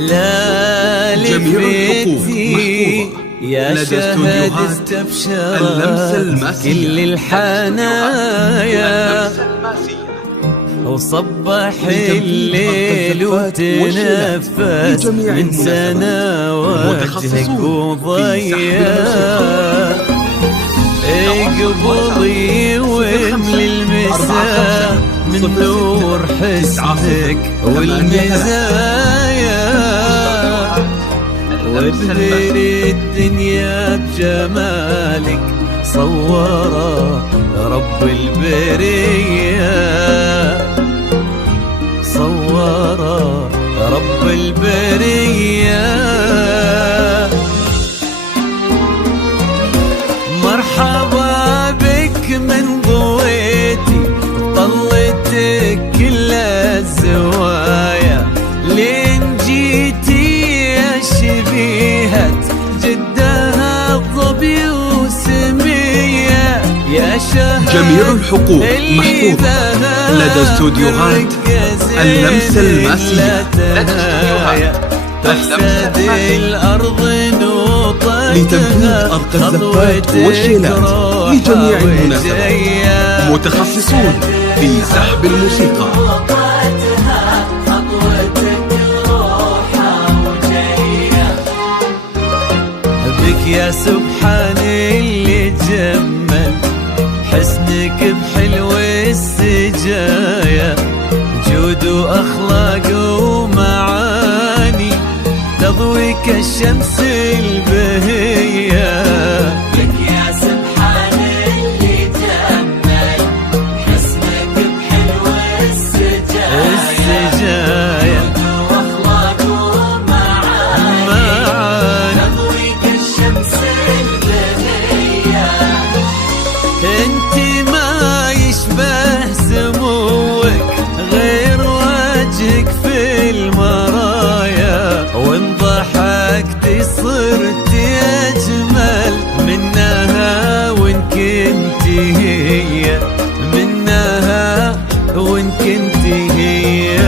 لا لفتي يا شهد استبشرت كل الحنايا، وصبح الليل وتنفس من سنة وجهك وضيا، اقبضي واملي المساء من نور حسنك والمزايا، وابهر الدنيا بجمالك صورة رب البرية، صورة رب البرية. مرحبا بك من ضويتي طلتك كل الزوايا، لين جيتي يا شبيهة جدها الظبي وسمية، يا شهد جميع الحقوق محفوظة لدى استوديوهات اللمسة الماسية، تحسد الأرض نوطتها لتنفيذ أرقى الزفات والشيلات لجميع المناسبات، متخصصون في سحب الموسيقى. بك يا سبحان اللي جمل حسنك بحلو السجايا، جود وأخلاق ومعاني تضوي كالشمس البهية. لك يا سبحان اللي جمل حسنك بحلو السجايا، وأخلاق ومعاني تضوي كالشمس البهية. انت ما يشبه سموك غير وجهك في المرايا، وان ضحكتي صرت اجمل منها وان كنتي هي، منها وان كنتي هي.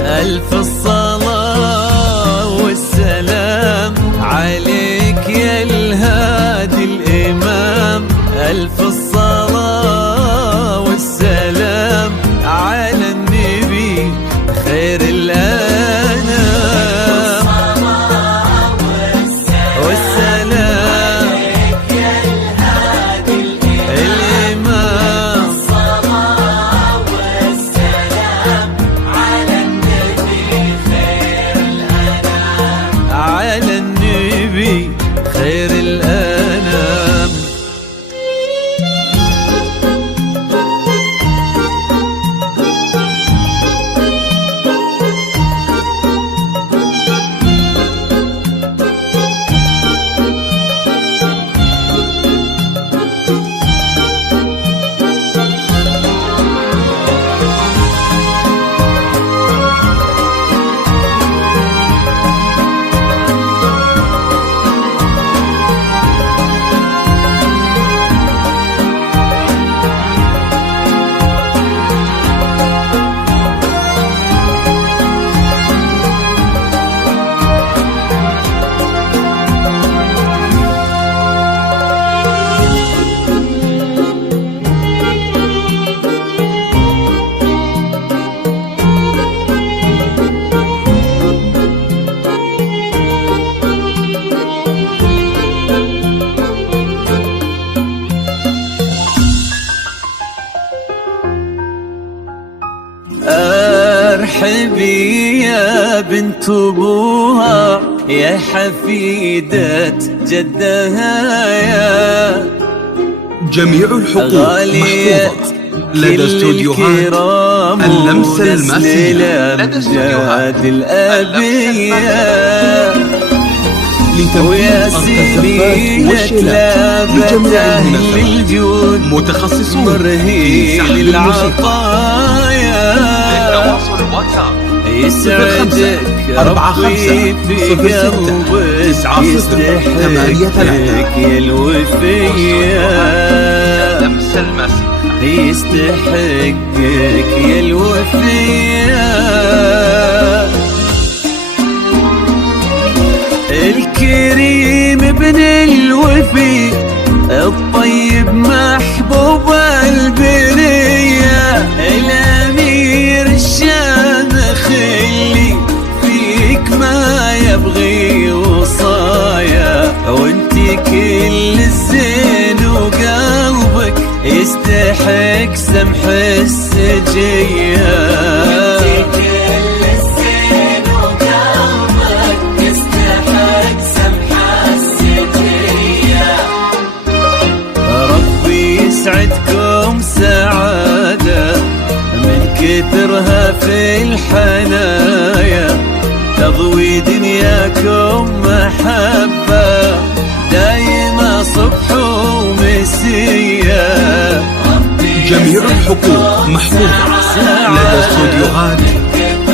الف الصلاة والسلام عليك يا الهادي الامام، الف الصلاة والسلام على النبي خير الأنام، والسلام عليك يا الهادي الإمام، الصلاة والسلام على النبي خير الأنام، على النبي خير الأنام. ارحبي يا بنت ابوها يا حفيدة جدها، يا جميع الحقوق محفوظة لدى استوديوهات اللمسة الماسية، لدى استوديوهات الأبية، لتنفيذ أرقى الزفات والشيلات لجميع المناسبات، متخصصون في سحب الموسيقى. للتواصل واتساب يسعدك ربي في قلبك يستحقك يا الوفية، اللمسة الماسية يستحقك يا الوفية. الطيب محبوب البرية، الأمير الشامخ اللي فيك ما يبغي وصايا، وانتي كل الزين وقلبك يستحق سمح السجية. يسعدكم سعادة من كثرها في الحنايا، تضوي دنياكم محبة دايما صبح ومسية. جميع الحقوق محفوظة لدى استوديوهات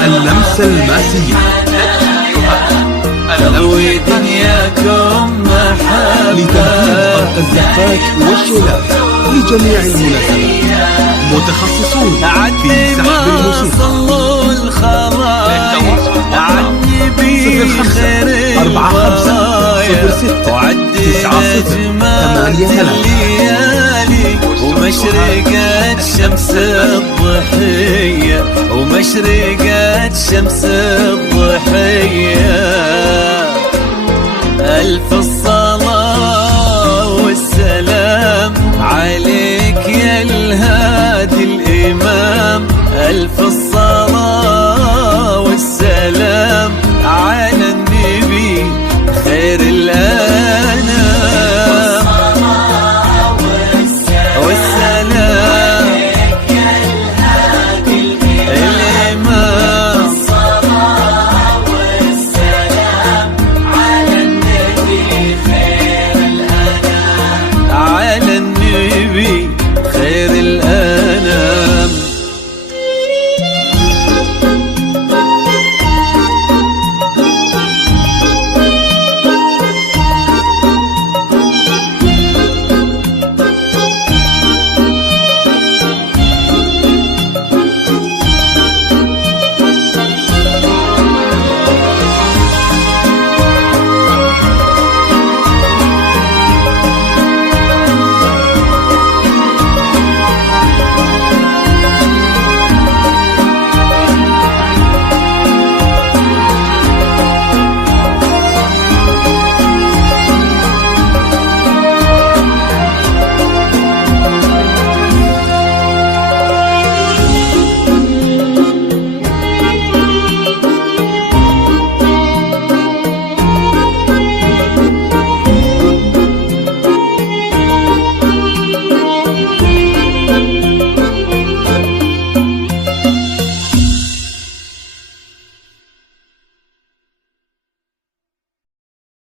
اللمسة الماسية. تضوي دنياكم محبة لتنفيذ أرق الزفات والشلات لجميع المناسبات، متخصصون في سحب الموسيقى. صلوا الخلايق عني بخير البرايا، وعد أجمل الليالي ومشرقة شمس الضحية، ومشرقة شمس الضحية. ألف الصلاة والسلام عليك يا الهادي الإمام، ألف الصلاة